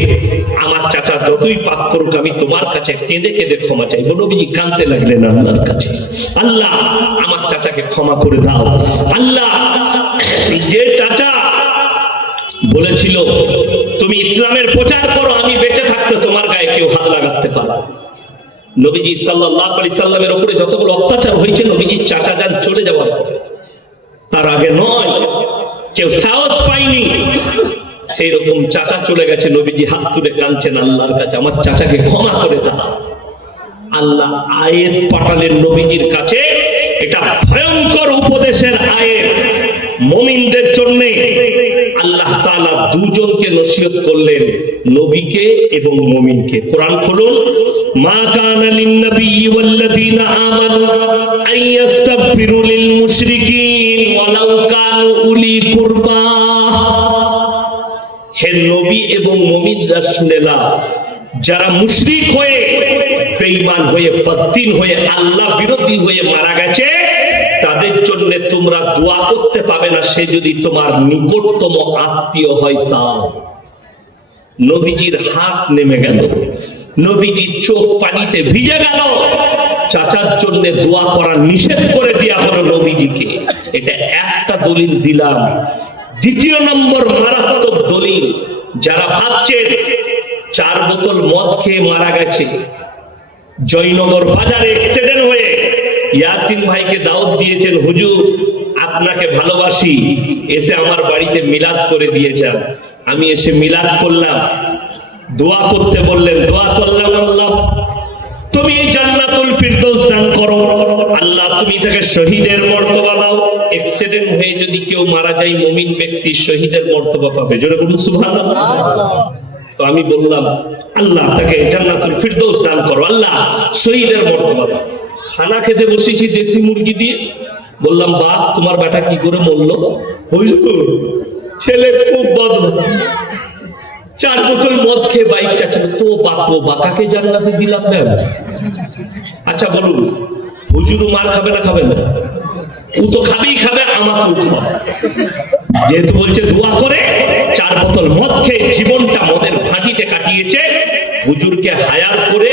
আমার চাচা যতই পাপ করুক, আমি তোমার কাছে কেঁদে কেঁদে ক্ষমা চাইব। নবীজি কাঁদতে লাগলেন আল্লাহর কাছে, আল্লাহ আমার চাচাকে ক্ষমা করে দাও। আল্লাহ, যে চাচা বলেছিল তুমি ইসলামের প্রচার করো, আমি বেঁচে থাকতে তোমার গায়ে কেউ হাত লাগাতে পারে। নবীজি সাল্লাল্লাহু আলাইহি সাল্লামের উপরে যতগুলো অত্যাচার হয়েছে নবীজির চাচা যান চলে যাওয়ার পরে, তার আগে নয়, কেউ সাহস পায়নি। সেই রকম চাচা চলে গেছে, নবীজি হাত তুলে কাঁদছেন আল্লাহর কাছে, আমার চাচাকে ক্ষমা করে দাও। আল্লাহ আয়াত পাঠালেন নবীজির কাছে, এটা ভয়ঙ্কর উপদেশের আয়াত মুমিনদের জন্য। আল্লাহ তাআলা দুজনকে নসিহত করলেন, নবীকে এবং মুমিনকে। কোরআন খুলুন, মা কানা লিন নবী ওয়াল্লাযীনা আমানু আইয়াস্তাগফিরু লিল মুশরিকিন ওয়ালাউ কানু উলি কুরবা। হে নবী এবং মুমিনরা শুনে নাও, যারা মুশরিক হয়ে, বেঈমান হয়ে, বদ্দিন হয়ে, আল্লাহ বিরোধী হয়ে মারা গেছে, তাদের জন্য তোমরা দোয়া করতে পাবে না, সে যদি তোমার নিকটতম আত্মীয় হয় তাও। নবীজির হাত নেমে গেল, নবীজির চোখ পানিতে ভিজে গেল, চাচার জন্য দোয়া করা নিষেধ করে দেয়া হলো নবীজিকে। এটা একটা দলিল দিলাম। দ্বিতীয় নম্বর মারাত্মক দলিল, যারা ভাবছেন 4 বোতল মদ খেয়ে মারা গেছে, জয়নগর বাজারে অ্যাক্সিডেন্ট হয়ে ইয়াসিন ভাইকে দাওয়াত দিয়েছেন, হুজুর আপনাকে ভালোবাসি, এসে আমার বাড়িতে মিলাদ করে দিয়েছেন, আমি এসে মিলাদ করলাম, দোয়া করতে বললেন, দোয়া করলাম, আল্লাহ তুমি জান্নাতুল ফিরদৌস দান করো, আল্লাহ তুমি তাকে শহীদের মর্তবা দাও। অ্যাক্সিডেন্ট হয়ে যদি কেউ মারা যায়, মুমিন ব্যক্তি শহীদের মর্তবা পাবে, জোরে বলুন সুবহানাল্লাহ। তো আমি বললাম, আল্লাহ তাকে জান্নাতুল ফিরদৌস দান করো, আল্লাহ শহীদের মর্তবা দাও। খানা খেতে বসেছি দেশি মুরগি দিয়ে, বললাম, বাপ তোমার বেটা কি করে মরলো? হুজুর ছেলে খুব বদমাশ, 4 বোতল মদ খেয়ে বাইক চালাচ্ছিল, তো বাকাকে জান্নাতে দিলাম না। আচ্ছা বলুন, হুজুর মার খাবে না খাবে না? ও তো খাবেই খাবে, আমাকেও খাবে। যেহেতু বলছে দোয়া করে, 4 বোতল মদ খেয়ে জীবনটা মদের ভাটিতে কাটিয়েছে, হুজুরকে হায়ার করে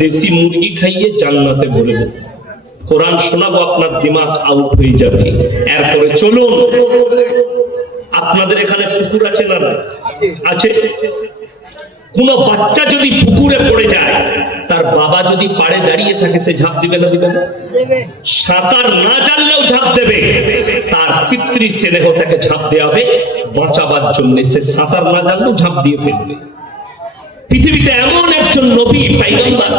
দেশি মুরগি খাইয়ে জান্নাতে ভরে দেবে। কোরআন শোনাবো, আপনার দিমাগ আউট হয়ে যাবে। এরপরে চলুন, আপনাদের এখানে পুকুর আছে না? আছে। কোন বাচ্চা যদি পুকুরে পড়ে যায়, তার বাবা যদি পাড়ে দাঁড়িয়ে থাকে, সে ঝাঁপ দিবে না দিবে না? সাঁতার না জানলেও ঝাঁপ দেবে। তার পিতৃ স্নেহ তাকে ঝাঁপ দেওয়াবে বাঁচাবার জন্য, সে সাঁতার না জানলেও ঝাঁপ দিয়ে ফেলবে। পৃথিবীতে এমন একজন নবী পয়গম্বর,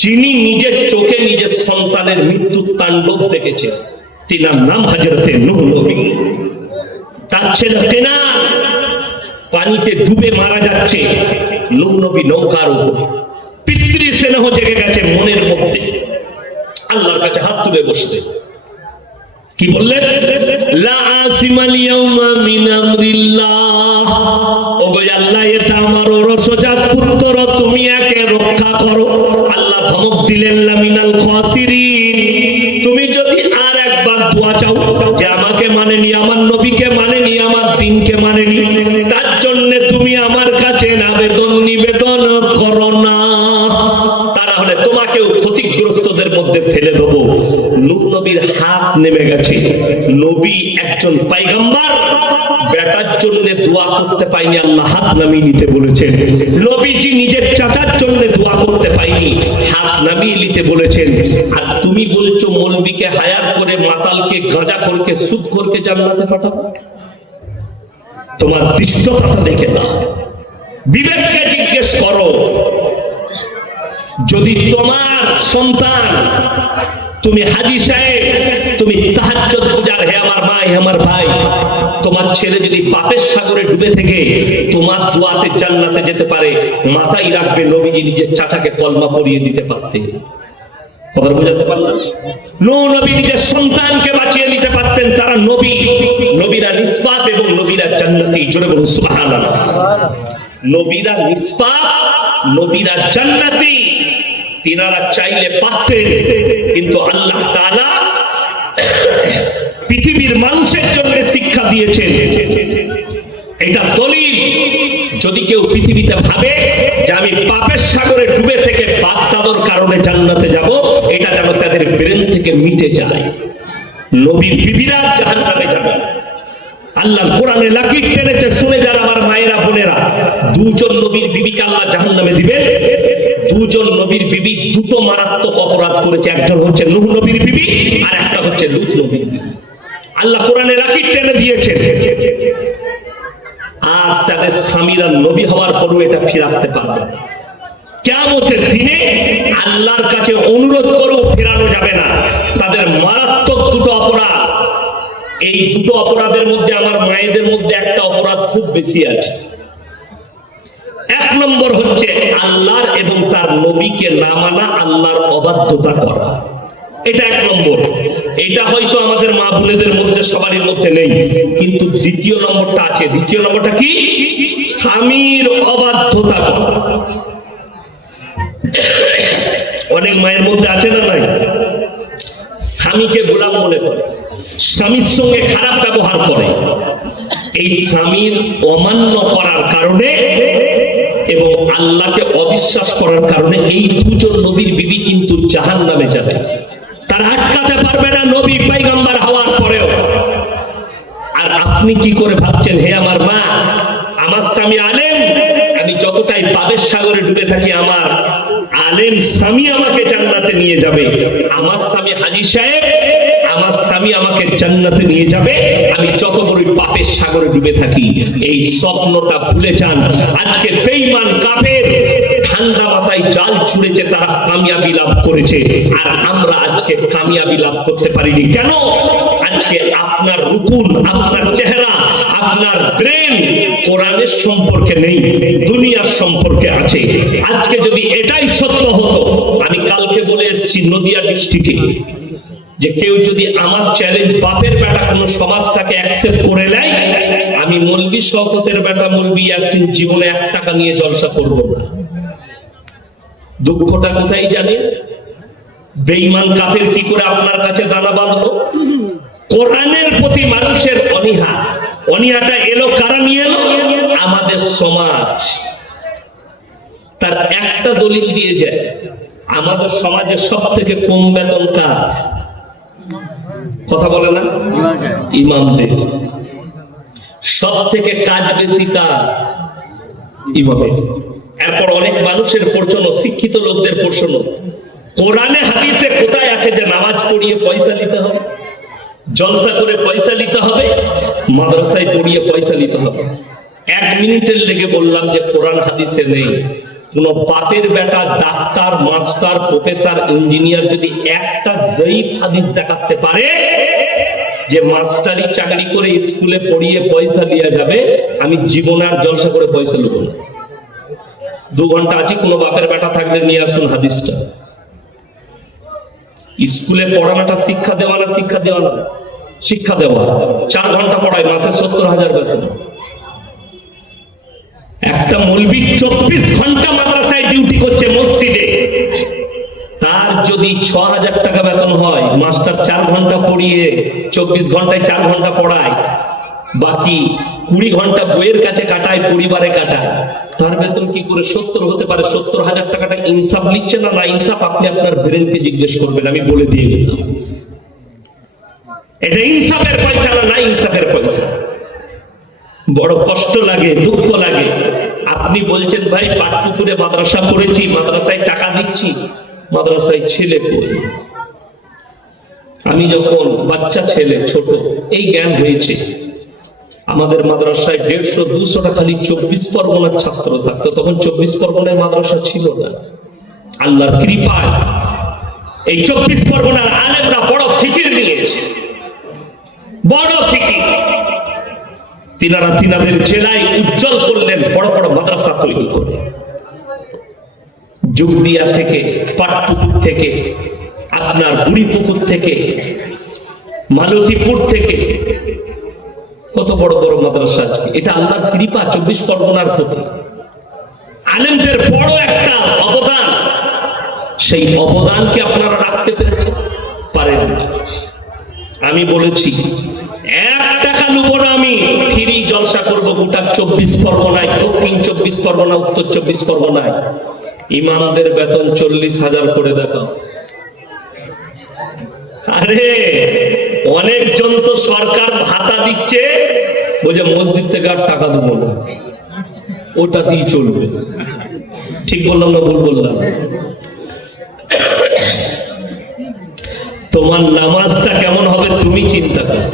যিনি নিজের চোখে নিজের সন্তানের মৃত্যুর তাণ্ডব দেখেছেন, তিনার নাম হযরতে নূহ নবী। তার ছেলে কেনান পানিতে ডুবে মারা যাচ্ছে, নূহ নবী নৌকার উপরে, পিতৃ স্নেহ জেগে গেছে মনের মধ্যে, আল্লাহর কাছে হাত তুলে বসলেন, কি বললেন? লা আসিমাল ইয়াউমা মিন আমরিল্লাহ। ওগো আল্লাহ, এটা আমার রসজাত পুত্র, তুমি একে রক্ষা করো। আল্লাহ ধমক দিলেন লা মিনাল খাসিরিন। তুমি যদি আর একবার দোয়া চাও যে আমাকে মানেনি, আমার নবীকে মানেনি, আমার দিনকে মানেনি, তার জন্য তুমি আমার কাছে নিবেদন করো না, তা না হলে তোমাকেও ক্ষতিগ্রস্তদের মধ্যে ফেলে দেবো। নূহ নবীর হাত নেমে গেছে। নবী একজন পয়গম্বর, বেটার জন্য দোয়া করতে পাইনি, আল্লাহ হাত নামিয়ে নিতে বলেছেন। নবীজি নিজের চাচার জন্য দোয়া করতে পাইনি, হাত নামিয়ে নিতে বলেছেন। আর তুমি বলছো মৌলবীকে হায়ার করে, মাতালকে, গাঁজাখোরকে, সুদখোরকে জান্নাতে পাঠাবো? তোমার দৃষ্টতা দেখে না, বিবেককে জিজ্ঞেস করো। যদি তোমার সন্তান, তুমি হাজী সাহেব, তুমি তাহাজ্জুদ পূজার, হে আমার মা, হে আমার ভাই, তোমার ছেলে যদি পাপের সাগরে ডুবে থেকে তোমার দোয়াতে জান্নাতে যেতে পারে, মাথায় রাখবে নবীজি নিজের চাচাকে কলমা পড়িয়ে দিতে পারতেন। কথা বুঝাতে পারলাম? নূহ নবী নিজের সন্তানকে বাঁচিয়ে দিতে পারতেন। তারা নবী, নবীরা নিষ্পাপ এবং নবীরা জান্নাতি। জোরে বলুন সুবহানাল্লাহ। নবীরা নিষ্পাপ, নবীরা জান্নাতি। তিনারা চাইলে পারতেন, কিন্তু আল্লাহ তাআলা পৃথিবীর মানুষের জন্য শিক্ষা দিয়েছেন। এটা দলিল, যদি কেউ পৃথিবীতে ভাবে যে আমি পাপের সাগরে ডুবে থেকে বাপ-দাদার কারণে জান্নাতে যাব, এটা যেন তাদের ব্রেন থেকে মিটে যায়। নবীর বিবিরা জাহান্নামে যাবে। আল্লাহ কোরআনে লাকির টেনেছে, শুনে যারা আমার মায়েরা বোনেরা, দুজন নবীর বিবিকে আল্লাহ জাহান্নামে দিবেন। দুজন নবীর বিবি দুটো মারাত্মক অপরাধ করেছে। একজন হচ্ছে নূহ নবীর বিবি, আর একটা হচ্ছে লূত নবীর বিবি। আল্লাহ কোরআনে লাকির টেনে দিয়েছেন। আর তাদের স্বামীরা নবী হওয়ার পরও এটা ফিরাতে পারবে না। কিয়ামতের দিনে আল্লাহর কাছে অনুরোধ করেও ফেরানো যাবে না। তাদের মারাত্মক দুটো অপরাধ। এই দুটো অপরাধের মধ্যে আমার মায়েদের মধ্যে একটা অপরাধ খুব বেশি আছে। এক নম্বর হচ্ছে আল্লাহর এবং তার নবীকে না মানা, আল্লাহর অবাধ্যতা করা। এটা এক নম্বর। এটা হয়তো আমাদের মা বোনেদের মধ্যে সবারই মধ্যে নেই, কিন্তু দ্বিতীয় নম্বরটা আছে। দ্বিতীয় নম্বরটা কি? স্বামীর অবাধ্যতা করা। অনেক মায়ের মধ্যে আছে না নাই? স্বামীকে গোলাম মনে করে, স্বামীর সঙ্গে খারাপ ব্যবহার করে। এই স্বামীর অমান্য করার কারণে এবং আল্লাহকে অবিশ্বাস করার কারণে এই দুজন নবীর বিবি কিন্তু জাহান্নামে যাবে। তারা আটকাতে পারবে না নবী পয়গম্বর হওয়ার পরেও। আর আপনি কি করে ভাবছেন, হে আমার মা, আমার স্বামী আলেম, আমি যতটাই পাপের সাগরে ডুবে থাকি, আমার আলেম স্বামী আমাকে জান্নাতে নিয়ে যাবে। আমার স্বামী হাজী সাহেব, আমার স্বামী আমাকে জান্নাতে নিয়ে যাবে, আমি যত বড়ই পাপের সাগরে ডুবে থাকি। এই স্বপ্নটা ভুলে যান। আজকে বেঈমান কাফের ঠান্ডা মাথায় জাল ছুঁড়েছে, তারা কামিয়াবি লাভ করেছে। আর আমরা আজকে কামিয়াবি লাভ করতে পারিনি। কেন? আজকে আপনার রুকুন, আপনার চেহারা, আপনার ব্রেন কোরআনের সম্পর্কে নেই, দুনিয়ার সম্পর্কে আছে। আজকে যদি এটাই সত্য হতো, আমি কালকে বলে এসেছি নদিয়া ডিস্ট্রিক্টে, যে কেউ যদি আমার চ্যালেঞ্জ, বাপের বেটা কোন সমাজ তাকে অ্যাকসেপ্ট করে নেয়, আমি মৌলবি শওকতের বেটা মৌলবি ইয়াসিন জীবনে 1 টাকা নিয়ে জলসা করব না। দুঃখটা কোথায় জানেন? বেঈমান কাফের কি করে আপনার কাছে দানা বাঁধলো? কোরআনের প্রতি মানুষের অনীহা। অনীহাটা এলো কারা নিয়ে এলো? আমাদের সমাজ। তার একটা দলিল দিয়ে যায়, আমাদের সমাজের সব থেকে কম বেতন কার? কথা বলে না? ইমামদের। সব থেকে কাজ বেশি কার? ইমামের। এরপর অনেক মানুষের প্রশ্ন, শিক্ষিত লোকদের প্রশ্ন, কোরআনে হাদিসে কোথায় আছে যে নামাজ পড়িয়ে পয়সা নিতে হবে, জলসা করে পয়সা নিতে হবে, মাদ্রাসায় পড়িয়ে পয়সা নিতে হবে? 1 মিনিটের লেগে বললাম যে কোরআন হাদিসে নেই। কোন বাপের বেটা ডাক্তার, মাস্টার, প্রফেসর, ইঞ্জিনিয়ার যদি একটা জয়ীফ হাদিস দেখাতে পারে যে মাস্টারি চাকরি করে স্কুলে পড়িয়ে পয়সা দেওয়া যাবে, আমি জীবনে আর জলসা করে পয়সা নেব না। 2 ঘন্টা আছি, কোন বাপের বেটা থাকলে নিয়ে আসুন হাদিসটা। স্কুলে পড়ানোটা শিক্ষা দেওয়া না, শিক্ষা দেওয়া না? শিক্ষা দেওয়া, 4 ঘন্টা পড়ায়, মাসে 70,000 বেতন। একটা মৌলবি 24 ঘন্টা মাদ্রাসায় ডিউটি করছে মসজিদে, তার যদি 6,000 টাকা বেতন হয়, মাস্টার 4 ঘন্টা পড়িয়ে 24 ঘন্টায় 4 ঘন্টা পড়ায়, বাকি 20 ঘন্টা বইয়ের কাছে কাটায়, পরিবারে কাটায়, তার বেতন কি করে 70 হতে পারে? 70,000 টাকাটা ইনসাফ লিখছে না ইনসাফ? আপনি আপনার ব্রেনকে জিজ্ঞেস করবেন, আমি বলে দিয়ে গেলাম। এটা ইনসাফের পয়সা না ইনসাফের পয়সা। বড় কষ্ট লাগে, দুঃখ লাগে। আপনি বলছেন ভাই পাটপুকুরে মাদ্রাসা করেছি, মাদ্রাসায় টাকা দিচ্ছি, মাদ্রাসায় ছেলে কই? আমি যখন বাচ্চা ছেলে ছোট, এই জ্ঞান হয়েছে, আমাদের মাদ্রাসায় 150-200টা খালি 24 পরগনার ছাত্র থাকতো। তখন 24 পরগনায় মাদ্রাসা ছিল না। আল্লাহর কৃপায় এই 24 পরগনার আলেমরা বড় ফিকির নিয়ে এসে, বড় ফিকির, তিনারা তিনাদের জেলায় উজ্জ্বল করলেন, বড় বড় মাদ্রাসা তৈরি করে। জুগদিয়া থেকে, পাটপুকুর থেকে, আপনার বুড়িপুকুর থেকে, মালতীপুর থেকে, কত বড় বড় মাদ্রাসা আছে। এটা আল্লাহর কৃপা, 24 পরগনার প্রতি আলেমদের বড় একটা অবদান। সেই অবদানকে আপনারা রাখতে পেরেছেন? পারেন না। আমি বলেছি 1 টাকা নেব না, আমি ফ্রি জলসা করবো গোটা 24 পরগনায়, দক্ষিণ 24 পরগনা, উত্তর 24 পরগনায়। ইমামদের বেতন 40,000 করে দেখাও। আরে অনেকজন তো সরকার ভাতা দিচ্ছে, বলছে মসজিদ থেকে আর টাকা দেবো না, ওটা দিয়ে চলবে। ঠিক বললাম না ভুল বললাম? তোমার নামাজটা কেমন হবে তুমি চিন্তা করো।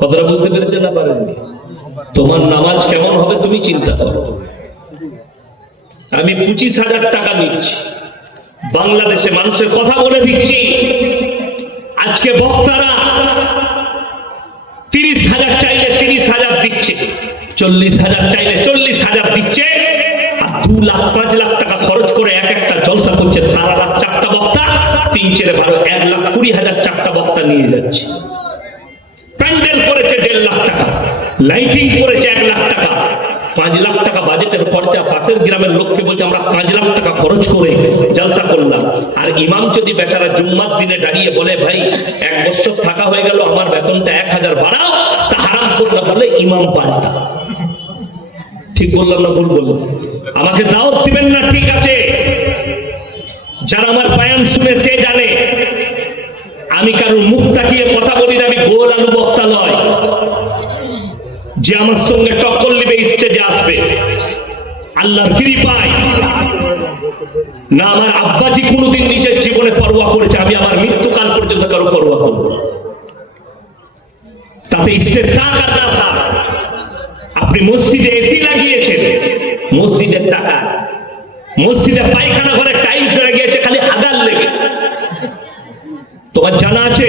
কথাটা বুঝতে পেরেছেন না পারেননি? তোমার নামাজ কেমন হবে তুমি চিন্তা করো। আমি 25,000 টাকা নিচ্ছি, বাংলাদেশে মানুষের কথা বলে দিচ্ছি। আজকে বক্তারা 30,000 চাইলে 30,000 দিচ্ছে, 40,000 চাইলে 40,000 দিচ্ছে, আর 2 লাখ 5 লাখ টাকা খরচ করে এক একটা জলসা করছে। সারা রাত 4টা বক্তা, 3-4-12 1,20,000 4টা বক্তা নিয়ে যাচ্ছে। প্যান্ডেল করেছে 1.5 লাখ টাকা, লাইটিং করেছে 1 লাখ টাকা, 5 লাখ টাকা বাজেটের খরচা। পাশের গ্রামের লোককে বলছে আমরা 5 লাখ টাকা খরচ করে জলসা করলাম। আর ইমাম যদি বেচারা জুম্মার দিনে দাঁড়িয়ে বলে ভাই 1 বছর থাকা হয়ে গেল, আমার বেতনটা 1,000 বাড়াও, তা হারাম করলাম বলে ইমাম পাল্টা। ঠিক বললাম না ভুল বললাম? আমাকে দাওয়াত দিবেন না, ঠিক আছে, যারা আমার বয়ান শুনে সে জানে আমি কারোর মুখ তাকিয়ে কথা বলি না। আমি গোল আলু বক্তা নয় যে আমার সঙ্গে টক্কর নিবে স্টেজে আসবে। আল্লাহর কৃপায় না আমার আব্বাজি কোনোদিন নিজের জীবনে পরোয়া করেছে, আমি আমার মৃত্যুকাল পর্যন্ত কারো পরোয়া করব। তাতে স্টেজ থাক আর না থাক, আপনি মসজিদে এসি লাগিয়েছেন, মসজিদের টাকা, মসজিদে পায়খানা ঘরে টাইলস লাগিয়েছে খালি আগার লেগে। তোমার জানা আছে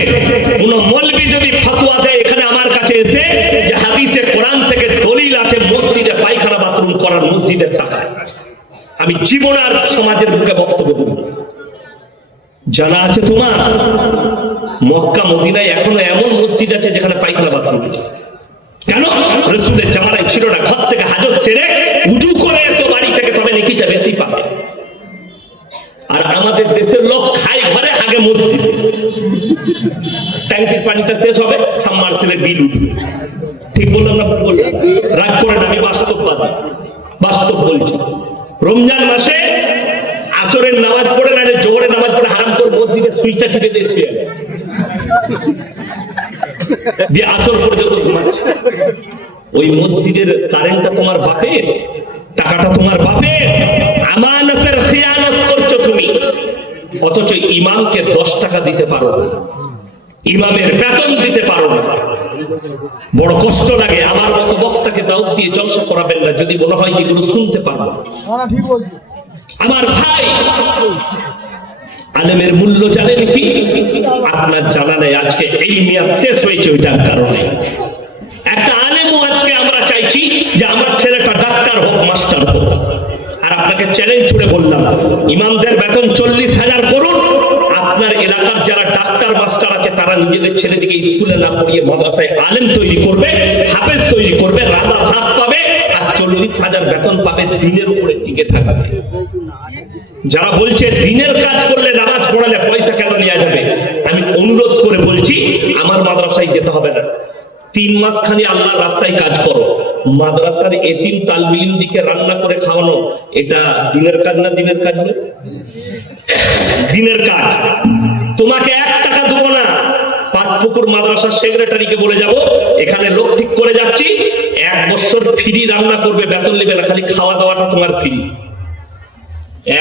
কোন মৌলবি যদি ফতোয়া দেয় এখানে আমার কাছে এসে যে হাদিসে কোরআন থেকে দলিল আছে মসজিদে পায়খানা বাথরুম করার, মসজিদের টাকা, আমি জীবন আর সমাজের বুকে বক্তব্য দেব? জানা আছে তোমার? মক্কা মদিনায় এখনো এমন মসজিদ আছে যেখানে পায়খানা বাথরুম নেই। কেন? রাসূলের জামানায় ছিল না। ঘর থেকে হাজত সেরে উজু করে এসো বাড়ি থেকে, তবে নেকিটা বেশি পাবে। আর আমাদের দেশের লোক খায় ঘরে, আগে মসজিদ। ট্যাঙ্কির পানিটা শেষ হবে, সাবমার্সিবলের বিল উঠবে। ঠিক বললাম না ভুল বললাম? রাগ করে না, আমি বাস্তববাদী, বাস্তব বলছি। রমজান মাসে আসরের নামাজ পড়ে না, জোহরের নামাজ পড়ে হারাম করে মসজিদের সুইচটা টিপে দিয়ে শুয়ে দিয়ে আসর পর্যন্ত ঘুমাচ্ছে। ওই মসজিদের কারেন্টটা তোমার বাপের, টাকাটা তোমার বাপের, আমানতের খিয়ানত করছো তুমি। অথচ ইমামকে 10 টাকা দিতে পারো না, ইমামের বেতন দিতে পারো না। বড় কষ্ট লাগে। আমার মতো বক্তাকে দাওয়াত দিয়ে জলসা করাবেন না যদি মনে হয় যেগুলো শুনতে পারবো। আমার ভাই, আলেমের মূল্য জানেন কি? আপনার জানা নেই। আজকে এই মেয়াদ শেষ হয়েছে ওইটার কারণে। একটা আলেমও আজকে আমরা চাইছি যে আমার ছেলেটা ডাক্তার হোক, মাস্টার হোক। আর আপনাকে চ্যালেঞ্জ ছুড়ে বললাম, ইমামদের বেতন 40,000 করুন, আপনার এলাকার যারা ডাক্তার মাস্টার আছে তারা নিজেদের ছেলেটিকে স্কুলে না পড়িয়ে মাদ্রাসায় আলেম তৈরি করবে, হাফেজ তৈরি করবে, রাঁধা ভাত পাবে আর 40,000 বেতন পাবে, দিনের উপরে টিকে থাকবে। যারা বলছে দিনের কাজ করলে, নামাজ পড়ালে পয়সা কেন নেওয়া যাবে, আমি অনুরোধ করে বলছি আমার মাদ্রাসায় যেতে হবে না, 3 মাস খালি আল্লাহর রাস্তায় কাজ করো। মাদ্রাসার এতিম তালবিলিম দিকে রান্না করে খাওয়ানো, এটা দিনের কাজ না? দিনের কাজ না? দিনের কাজ। তোমাকে 1 টাকা দেবো না, পাটপুকুর মাদ্রাসার সেক্রেটারিকে বলে যাব এখানে লোক ঠিক করে যাচ্ছি, 1 বছর ফ্রি রান্না করবে, বেতন নেবে না, খালি খাওয়া দাওয়াটা তোমার ফ্রি।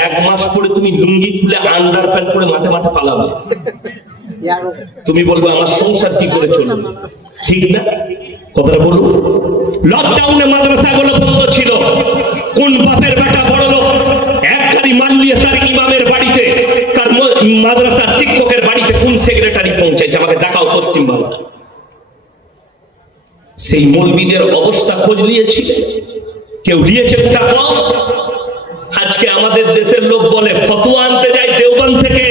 1 মাস পরে তুমি লুঙ্গি খুলে আন্ডার প্যান্ট পরে মাঠে মাঠে পালাবে, তুমি বলবে আমার সংসার কি করে চলবে, ঠিক না? কথাটা বলুন। লকডাউনে মাদ্রাসাগুলো বন্ধ ছিল, কোন বাপের বেটা বড় লোক এক গাড়ি মাল নিয়ে তার ইমামের বাড়িতে, তার মাদ্রাসার শিক্ষকের বাড়িতে কোন সেক্রেটারি পৌঁছাইছে আমাকে দেখাও পশ্চিম বাংলা। সেই মৌলবীদের অবস্থা খোঁজ নিয়েছি, কেউ নিয়েছে সেটা কম। আজকে আমাদের দেশের লোক বলে ফতোয়া আনতে যায় দেওবন্দ থেকে,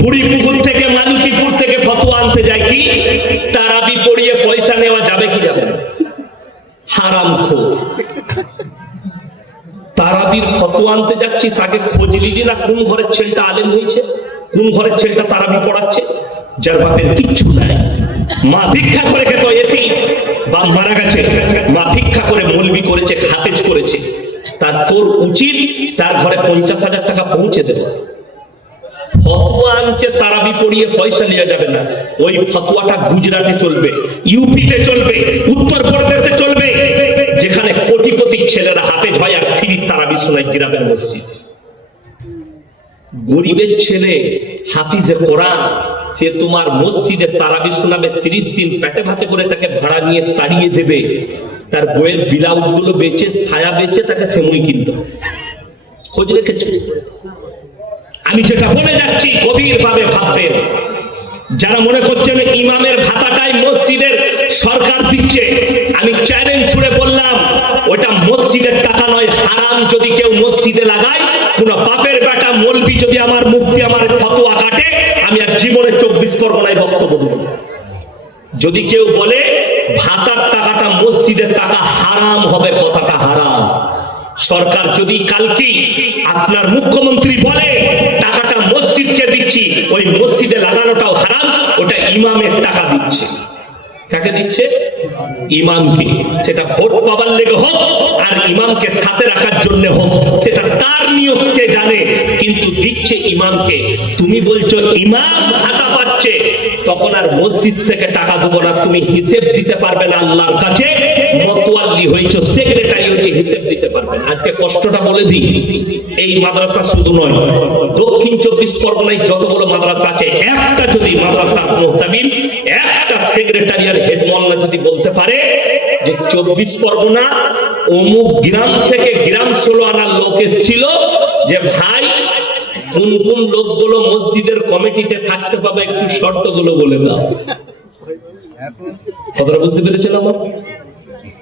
বুড়িপুকুর থেকে, মালতীপুর থেকে ফতোয়া আনতে যায়, কি তারাবি পড়িয়ে পয়সা নেওয়া যাবে কি যাবে না? হারামখোর। তারাবির ফতোয়া আনতে যাচ্ছিস, আগে খোঁজ নিলি না কোন ঘরের ছেলেটা আলেম হয়েছে, কোন ঘরের ছেলেটা তারাবি পড়াচ্ছে, যার বাপের কিচ্ছু নাই, মা ভিক্ষা করে খেত, এতিম, বাপ মারা গেছে, মা ভিক্ষা করে মৌলবি করেছে, হাফেজ করেছে, তার তোর উচিত তার ঘরে 50,000 টাকা পৌঁছে দেবে। ফতোয়া আনছে তারাবি পড়িয়ে পয়সা নেওয়া যাবে না, ওই ফতোয়াটা গুজরাটে চলবে, ইউপিতে চলবে, উত্তরপ্রদেশে চলবে, যেখানে কোটি কোটি ছেলেরা হাফেজ হয় আর ফ্রি তারাবি শোনায় গ্রামের মসজিদ। গরিবের ছেলে হাফিজে কোরআন, সে তোমার মসজিদে তারাবি শোনাবে, 30 দিন পেটে ভাতে করে তাকে ভাড়া নিয়ে তাড়িয়ে দেবে, তার বইয়ের ব্লাউজ গুলো বেচে, ছায়া বেচে তাকে সেমুই কিনতে। খোঁজ রেখেছ? আমি যেটা বলে যাচ্ছি গভীর ভাবে ভাববেন, যারা মনে করছেন ইমামের ভাতাটাই মসজিদের সরকার দিচ্ছে, আমি চ্যালেঞ্জ ছুড়ে বললাম ওটা মসজিদের টাকা নয়, হারাম। যদি কেউ মসজিদে লাগায়, কোন বাপের বেটা মৌলবি যদি আমার মুফতি আমার ফতোয়া কাটে, আমি আর জীবনে 24 পরগনায় বক্তব্য দেব। যদি কেউ বলে ভাতার টাকাটা মসজিদের টাকা, হারাম হবে, কথাটা হারাম। সরকার যদি কালকে আপনার মুখ্যমন্ত্রী বলে টাকাটা মসজিদকে দিচ্ছি, ওই মসজিদে লাগানোটাও হারাম, ওটা ইমামের টাকা দিচ্ছে। কাকে দিচ্ছে? ইমামকে। সেটা ভোট পাবার লেগে হোক আর ইমামকে সাথে রাখার জন্য হোক, সেটা তার নিয়ম, সে জানে, কিন্তু দিচ্ছে ইমামকে। তুমি বলছো ইমাম ভাতা পাচ্ছে, তখন আর মসজিদ থেকে টাকা দেবো না, তুমি হিসেব দিতে পারবে না আল্লাহর কাছে, মতওয়াল্লি হয়েছো, সেক্রেটারি হয়েছে, হিসেব দিতে পারবে না। আজকে কষ্টটা বলে দিই, এই মাদ্রাসা শুধু নয়, দক্ষিণ 24 পরগনায় যতগুলো মাদ্রাসা আছে, একটা যদি মাদ্রাসার মুহতামিম, একটা সেক্রেটারি আর হেড মোল্লা যদি বলতে পারে যে 24 পরগনা অমুক গ্রাম থেকে গ্রাম 16 আনার লোক এসেছিল, যে ভাই কোন কোন লোকগুলো মসজিদের কমিটিতে থাকতে পাবে, একটু শর্তগুলো বলে দাও। কথাটা বুঝতে পেরেছিলাম?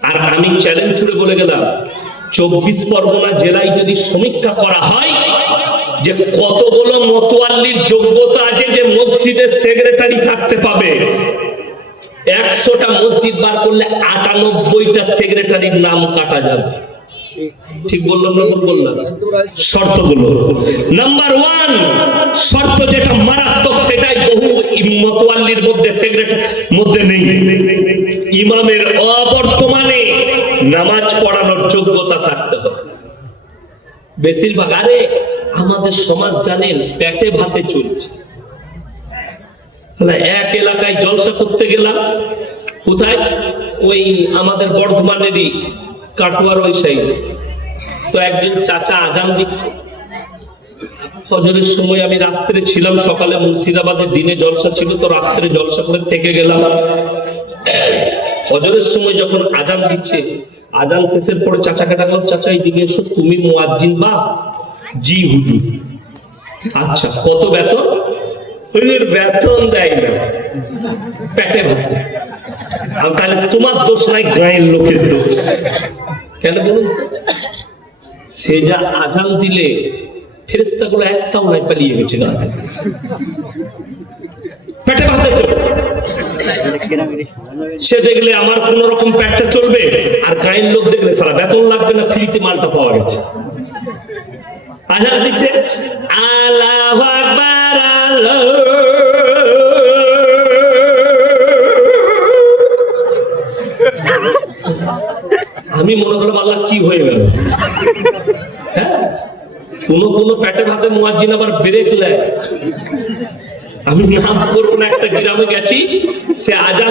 আর আমি চ্যালেঞ্জ ছুড়ে বলে গেলাম, 24 পরগনা জেলায় যদি সমীক্ষা করা হয় যে কতগুলো মতওয়াল্লির যোগ্যতা আছে যে মসজিদের সেক্রেটারি থাকতে পাবে, 100টা মসজিদ বার করলে 98টা সেক্রেটারির নাম কাটা যাবে। ঠিক বললাম না? বললাম শর্তগুলো। নাম্বার 1 শর্ত যেটা মারাত্মক, সেটাই বহু মতওয়াল্লির মধ্যে, সেক্রেটারির মধ্যে নেই, ইমামের অবর্তমানে নামাজ পড়ানোর যোগ্যতা থাকতে হবে। বেশিরভাগ, আরে আমাদের সমাজ জানেন পেটে ভাতে চলছে। এক এলাকায় জলসা করতে গেলাম, কোথায়? ওই আমাদের বর্ধমানেরই কাটুয়ার ওই সাইডে। তো একজন চাচা আজান দিচ্ছে, ফজরের সময় আমি রাত্রে ছিলাম, সকালে মুর্শিদাবাদে দিনে জলসা ছিল, তো রাত্রে জলসা করে থেকে গেলাম। ফজরের সময় যখন আজান দিচ্ছে, আজান শেষের পরে চাচাকে ডাকলাম, চাচা এইদিকে এসো, তুমি মুয়াজ্জিন বা? জি হুজুর। আচ্ছা, কত বেতন? হুজুর বেতন দেয় না, পেটে ভাত। তাহলে তোমার দোষ নাই, গায়ের লোকের দোষ। কেন বলুন? সে যা আজান দিলে ফেরেশতাগুলো একটাও নাই, পালিয়ে গেছে। পেটে ভাতে তো সে দেখলে আমার কোন রকম পেটটা চলবে, আর গায়ের লোক দেখলে সারা বেতন লাগবে না, ফ্রিতে মালটা পাওয়া গেছে। আজান দিচ্ছে আল্লাহু আকবার, আমি মনে করলাম আল্লাহ কি হয়ে গেল। হ্যাঁ, কোন পেটে ভাতে মুয়াজ্জিন আবার ব্রেক নেয়। আমি নাম করবো না, একটা গ্রামে গেছি, সে আজান